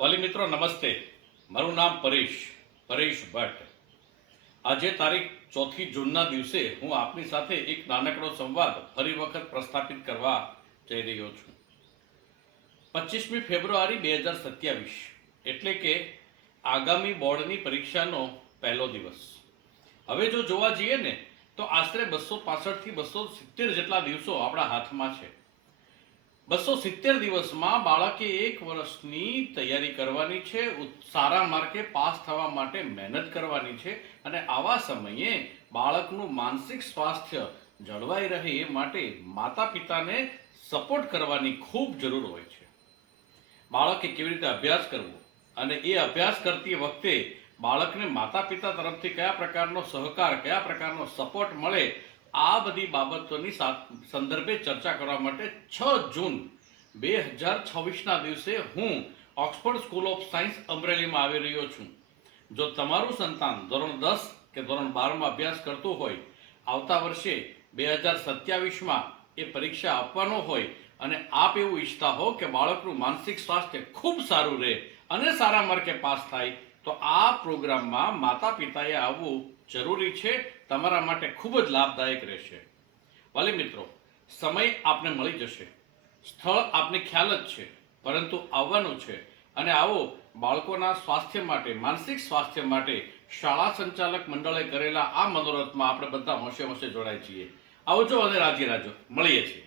વાલી મિત્રો નમસ્તે, મારું નામ પરેશ ભટ્ટ. આજે તારીખ 4 જૂનના દિવસે હું આપની સાથે એક નાનકડો સંવાદ ફરી વખત પ્રસ્થાપિત કરવા જઈ રહ્યો છું. 25મી ફેબ્રુઆરી 2027 એટલે કે આગામી બોર્ડની પરીક્ષાનો પહેલો દિવસ. હવે જો જોવા જઈએ ને તો આશરે 265 થી 270 જેટલા દિવસો આપણા હાથમાં છે. 270 દિવસમાં બાળકે 1 વર્ષની તૈયારી કરવાની છે, સારા માર્કે પાસ થવા માટે મહેનત કરવાની છે અને આવા સમયે બાળકનું માનસિક સ્વાસ્થ્ય જળવાઈ રહે એ માટે માતા પિતાને સપોર્ટ કરવાની ખૂબ જરૂર હોય છે. બાળકે કેવી રીતે અભ્યાસ કરવો અને એ અભ્યાસ કરતી વખતે બાળકને માતા પિતા તરફથી કયા પ્રકારનો સહકાર, કયા પ્રકારનો સપોર્ટ મળે, આ બધી બાબતોની સંદર્ભે ચર્ચા કરવા માટે 6 જૂન 2026ના દિવસે હું ઓક્સફર્ડ સ્કૂલ ઓફ સાયન્સ અમરેલીમાં આવી રહ્યો છું. જો તમારું સંતાન ધોરણ 10 કે ધોરણ 12માં અભ્યાસ કરતું હોય, આવતા વર્ષે 2027માં એ પરીક્ષા આપવાનો હોય અને આપ એવું ઈચ્છતા હો કે બાળકનું માનસિક સ્વાસ્થ્ય ખૂબ સારું રહે અને સારા માર્કે પાસ થાય, તો આ પ્રોગ્રામમાં માતા પિતાએ આવવું જરૂરી છે. તમારા માટે ખૂબ જ લાભદાયક રહેશે. વાલી મિત્રો, સમય આપને મળી જશે, સ્થળ આપને ખ્યાલ જ છે, પરંતુ આવવાનું છે. અને આવો બાળકોના સ્વાસ્થ્ય માટે, માનસિક સ્વાસ્થ્ય માટે શાળા સંચાલક મંડળે કરેલા આ મનોરથમાં આપણે બધા હોંશે હોંશે જોડાય છીએ. આવજો અને રાજી રાજો. મળીએ છીએ.